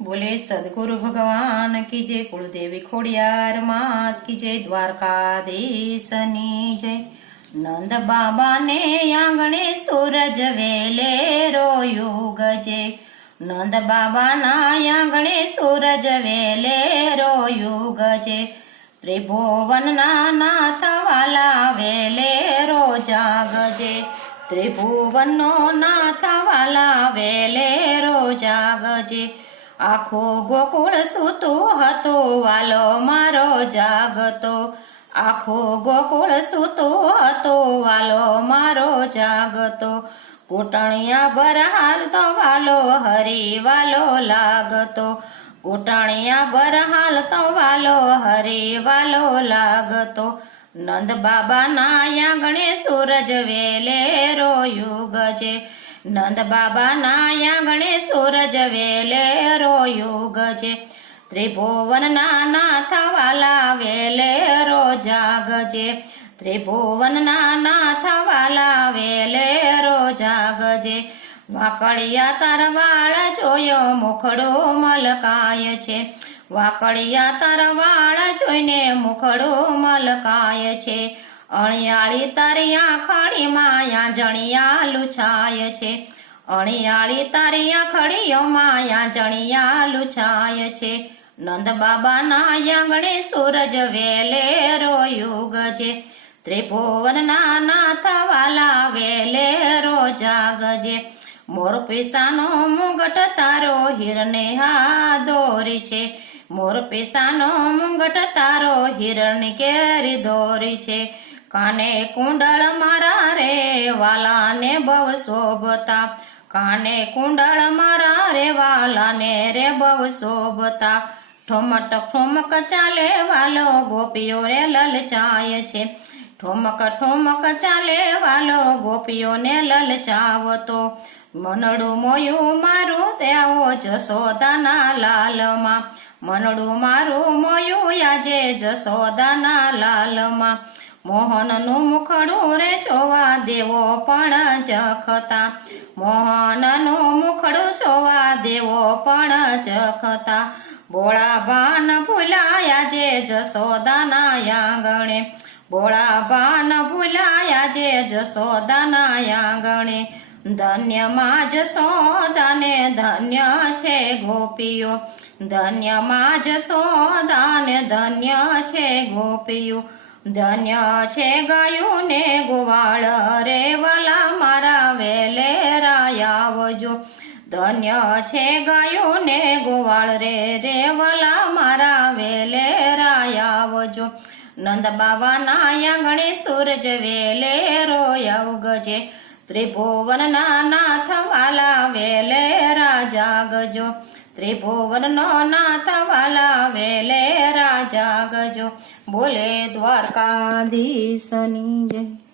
बोले सदगुरु भगवान की जय, कुलदेवी खोड़ियार मात की जय, द्वारकाधीशनी जय। नंद बाबा ने आंगणे सूरज वेले रो युग जय। नंद बाबा ना आंगणे सूरज वेले रो युग जय। त्रिभुवन ना नाथ वाला वेले रो जागजे। त्रिभुवन नो नाथ वाला वेले रो जागजे। आखो गोकुळ सुतो हतो वालो मारो जागतो। आखो गोकुळ सुतो हतो वालो मारो जागतो। कूटणिया बरहाल तो वालो हरी वालो लागतो। कूटणिया बरहाल तो वालो हरी वालो लागतो। नंद बाबा ना आंगणे सूरज वेले रो युग जे। नंद बाबा ना आंगणे सूरज वेले रो युग जे। त्रिभुवन ना नाथ वाला वेले रो जागजे। त्रिभुवन ना नाथ वाला वेले रो जागजे। वाकड़िया तरवाळ जोयो मुखड़ो मलकाय छे। वाकड़िया तरवाळ जोईने मुखड़ो मलकाय छे। अणियाળી તારી આંખડીમાં યાંજણિયા લૂછાય છે। અણિયાળી તારી આંખડીઓમાં યાંજણિયા લૂછાય છે। નંદ બાબાના આંગણે સૂરજ વેલે રો યુગ છે। ત્રિભુવનના નાથ વાલા વેલે રો જાગજે। મોર પીસાનો મુગટ તારો હિરને હા દોરી છે। મોર પીસાનો મુગટ તારો હિરણ કેરી દોરી છે। काने कुंडल मारा रे वाला ने बव शोभता। काने कुंडल मारा रे वाला ने रे बव शोभता। ठोमक ठोमक चाले वालो गोपियों रे ललचाय छे। ठोमक ठोमक चाले वालो गोपियों ने ललचावतो। मनडू मोयू मारू त्याओ जसोदाना लालमा। मनडू मारू मोयू याजे जसोदाना लालमा। મોહનનું મુખડું રે જોવા દેવો પણ જખતા। મોહનનું મુખડું જોવા દેવો પણ જખતા। બોળા ભાન ભૂલાયા જે જસોદાના આંગણે। બોળા ભાન ભૂલાયા જે જસોદાના આંગણે। ધન્યમાં જસોદાને ધન્ય છે ગોપીઓ। ધન્યમાં જસોદાને ધન્ય છે ગોપીઓ। ધન્ય છે ગાયું ને ગોવાળ રે વાલા મારા વેલે આવજો। ધન્ય છે ગાયું ને ગોવાળ રે રે વાલા મારા વેલે આવજો। નંદ બાબાના આંગણે સૂરજ વેલે રો યુગજે। ત્રિભુવનના નાથ વાલા વેલે જાગજો। त्रिभुवननो नाथ वाला वेले जागजो। बोले द्वारकाधीशनी जय।